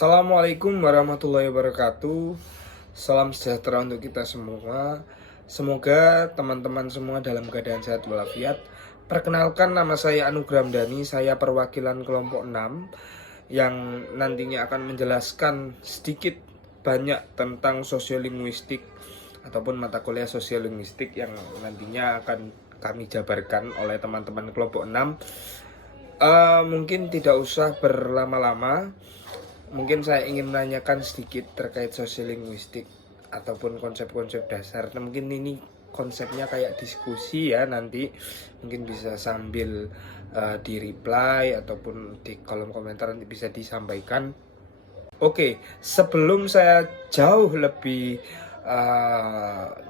Assalamualaikum warahmatullahi wabarakatuh. Salam sejahtera untuk kita semua. Semoga teman-teman semua dalam keadaan sehat walafiat. Perkenalkan, nama saya Anugrah Hamdani. Saya perwakilan kelompok 6 yang nantinya akan menjelaskan sedikit banyak tentang sosiolinguistik ataupun mata kuliah sosiolinguistik yang nantinya akan kami jabarkan oleh teman-teman kelompok 6. Mungkin tidak usah berlama-lama. Mungkin saya ingin menanyakan sedikit terkait sosiolinguistik ataupun konsep-konsep dasar. Nah, mungkin ini konsepnya kayak diskusi ya, nanti mungkin bisa sambil di reply ataupun di kolom komentar nanti bisa disampaikan. Oke, sebelum saya jauh lebih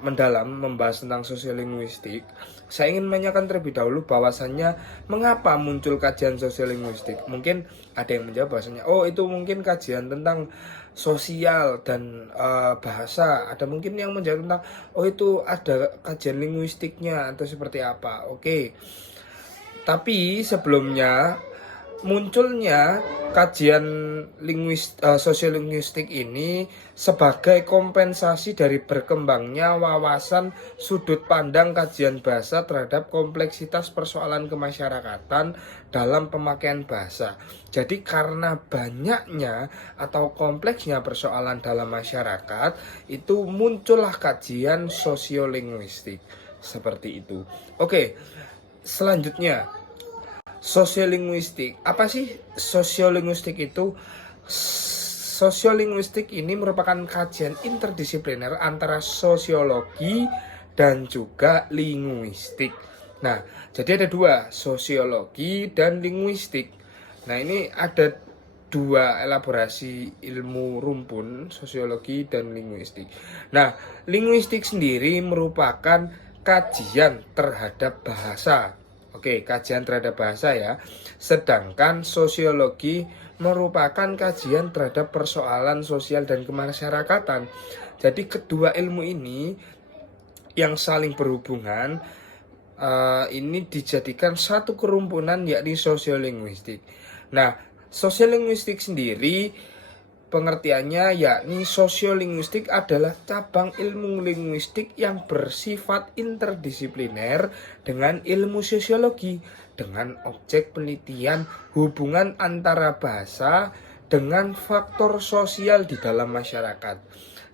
mendalam membahas tentang sosiolinguistik, saya ingin menanyakan terlebih dahulu bahwasannya mengapa muncul kajian sosiolinguistik. Mungkin ada yang menjawab bahwasanya itu mungkin kajian tentang sosial dan bahasa. Ada mungkin yang menjawab tentang itu ada kajian linguistiknya atau seperti apa. Oke. Tapi sebelumnya munculnya kajian sosiolinguistik ini sebagai kompensasi dari berkembangnya wawasan sudut pandang kajian bahasa terhadap kompleksitas persoalan kemasyarakatan dalam pemakaian bahasa. Jadi karena banyaknya atau kompleksnya persoalan dalam masyarakat, itu muncullah kajian sosiolinguistik seperti itu. Oke, selanjutnya sosiolinguistik. Apa sih sosiolinguistik itu? Sosiolinguistik ini merupakan kajian interdisipliner antara sosiologi dan juga linguistik. Nah, jadi ada dua, sosiologi dan linguistik. Nah, ini ada dua elaborasi ilmu rumpun, sosiologi dan linguistik. Nah, linguistik sendiri merupakan kajian terhadap bahasa. Oke, kajian terhadap bahasa ya. Sedangkan sosiologi merupakan kajian terhadap persoalan sosial dan kemasyarakatan. Jadi kedua ilmu ini yang saling berhubungan ini dijadikan satu kerumpunan, yakni sosiolinguistik. Nah, sosiolinguistik sendiri pengertiannya yakni sosiolinguistik adalah cabang ilmu linguistik yang bersifat interdisipliner dengan ilmu sosiologi, dengan objek penelitian hubungan antara bahasa dengan faktor sosial di dalam masyarakat.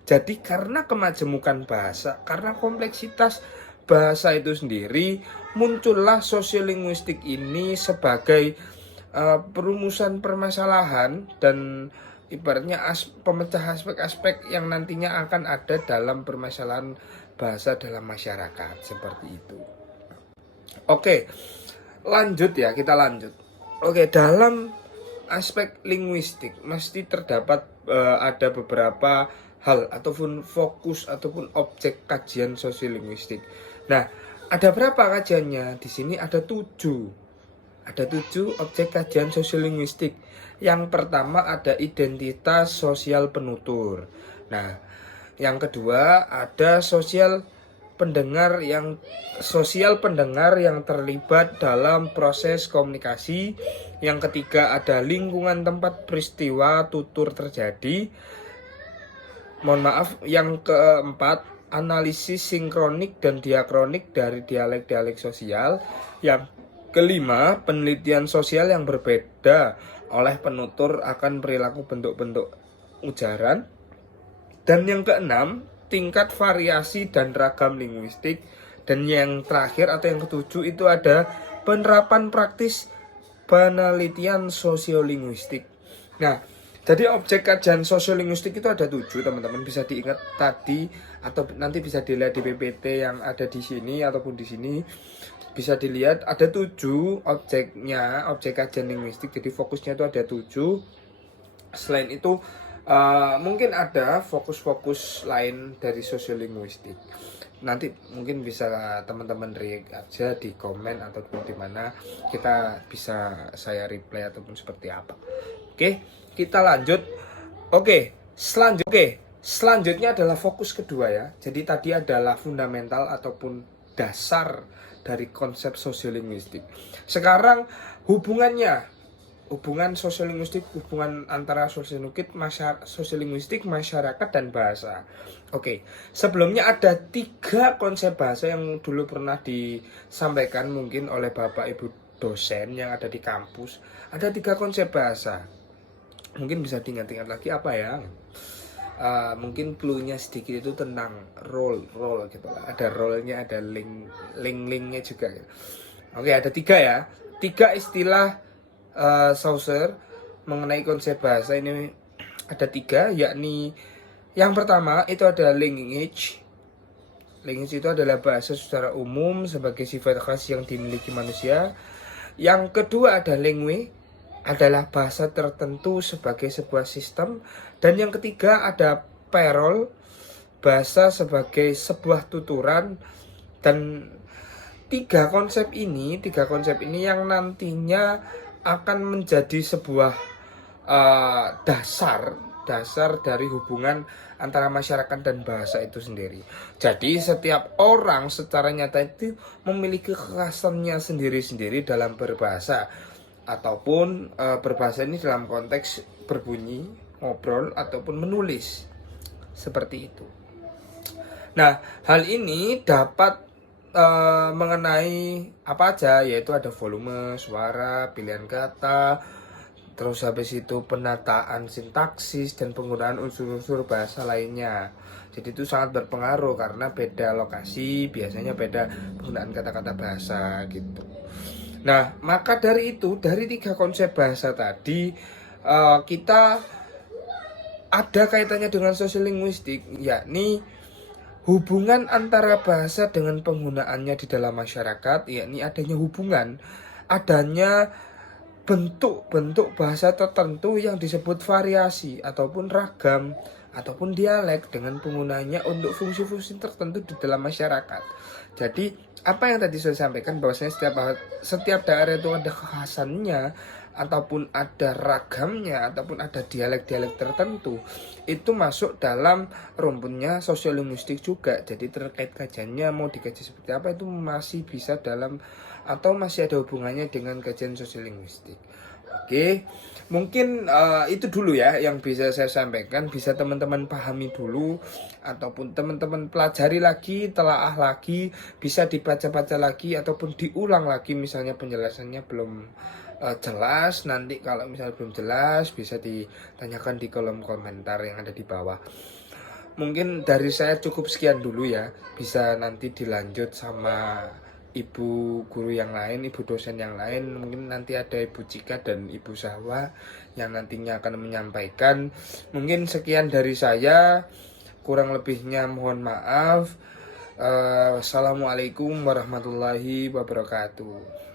Jadi karena kemajemukan bahasa, karena kompleksitas bahasa itu sendiri, muncullah sosiolinguistik ini sebagai perumusan permasalahan dan ibaratnya pemecah aspek-aspek yang nantinya akan ada dalam permasalahan bahasa dalam masyarakat seperti itu. Oke, lanjut ya, kita lanjut. Oke, dalam aspek linguistik mesti terdapat ada beberapa hal ataupun fokus ataupun objek kajian sosiolinguistik. Nah, ada berapa kajiannya? Di sini ada 7. Ada 7 objek kajian sosiolinguistik. Yang pertama ada identitas sosial penutur. Nah, yang kedua ada sosial pendengar yang terlibat dalam proses komunikasi. Yang ketiga ada lingkungan tempat peristiwa tutur terjadi. Yang keempat analisis sinkronik dan diakronik dari dialek-dialek sosial. Yang kelima, penelitian sosial yang berbeda oleh penutur akan perilaku bentuk-bentuk ujaran. Dan yang keenam, tingkat variasi dan ragam linguistik. Dan yang terakhir atau yang ketujuh itu ada penerapan praktis penelitian sosiolinguistik. Nah, jadi objek kajian sosiolinguistik itu ada 7, teman-teman, bisa diingat tadi atau nanti bisa dilihat di PPT yang ada di sini ataupun di sini. Bisa dilihat ada 7 objeknya, objek kajian linguistik. Jadi fokusnya itu ada 7. Selain itu mungkin ada fokus-fokus lain dari sosiolinguistik. Nanti mungkin bisa teman-teman react aja di komen ataupun di mana kita bisa saya reply ataupun seperti apa. Oke, kita lanjut. Selanjutnya adalah fokus kedua ya. Jadi tadi adalah fundamental ataupun dasar dari konsep sosiolinguistik. Sekarang hubungannya hubungan sosiolinguistik, hubungan antara sosiolinguistik, masyarakat, dan bahasa. Oke, sebelumnya ada 3 konsep bahasa yang dulu pernah disampaikan mungkin oleh Bapak Ibu dosen yang ada di kampus. Ada 3 konsep bahasa. Mungkin bisa diingat-ingat lagi apa ya? Mungkin clue-nya sedikit itu tentang role gitu lah. Ada role-nya, ada linknya juga. Oke, ada 3 ya. 3 istilah Saussure mengenai konsep bahasa ini ada 3, yakni yang pertama itu ada linkage. Linkage itu adalah bahasa secara umum sebagai sifat khas yang dimiliki manusia. Yang kedua ada language, adalah bahasa tertentu sebagai sebuah sistem. Dan yang ketiga ada parole, bahasa sebagai sebuah tuturan. Dan tiga konsep ini yang nantinya akan menjadi sebuah dasar dari hubungan antara masyarakat dan bahasa itu sendiri. Jadi setiap orang secara nyata itu memiliki kekhasannya sendiri-sendiri dalam berbahasa, ataupun berbahasa ini dalam konteks berbunyi, ngobrol, ataupun menulis, seperti itu. Nah, hal ini dapat mengenai apa aja, yaitu ada volume suara, pilihan kata, terus habis itu penataan sintaksis dan penggunaan unsur-unsur bahasa lainnya. Jadi itu sangat berpengaruh karena beda lokasi, biasanya beda penggunaan kata-kata bahasa gitu. Nah, maka dari itu, dari 3 konsep bahasa tadi, kita ada kaitannya dengan sosiolinguistik, yakni hubungan antara bahasa dengan penggunaannya di dalam masyarakat, yakni adanya hubungan, adanya bentuk-bentuk bahasa tertentu yang disebut variasi ataupun ragam ataupun dialek dengan penggunanya untuk fungsi-fungsi tertentu di dalam masyarakat. Jadi apa yang tadi saya sampaikan, bahwasanya setiap daerah itu ada kekhasannya ataupun ada ragamnya ataupun ada dialek-dialek tertentu, itu masuk dalam rumputnya sosiolinguistik juga. Jadi terkait kajiannya mau dikaji seperti apa itu masih bisa dalam atau masih ada hubungannya dengan kajian sosiolinguistik. Oke, mungkin itu dulu ya yang bisa saya sampaikan. Bisa teman-teman pahami dulu, ataupun teman-teman pelajari lagi, telaah lagi, bisa dibaca-baca lagi, ataupun diulang lagi misalnya penjelasannya belum jelas. Nanti kalau misalnya belum jelas bisa ditanyakan di kolom komentar yang ada di bawah. Mungkin dari saya cukup sekian dulu ya. Bisa nanti dilanjut sama ibu guru yang lain, ibu dosen yang lain. Mungkin nanti ada Ibu Cika dan Ibu Sahwa yang nantinya akan menyampaikan. Mungkin sekian dari saya, kurang lebihnya mohon maaf. Wassalamualaikum warahmatullahi wabarakatuh.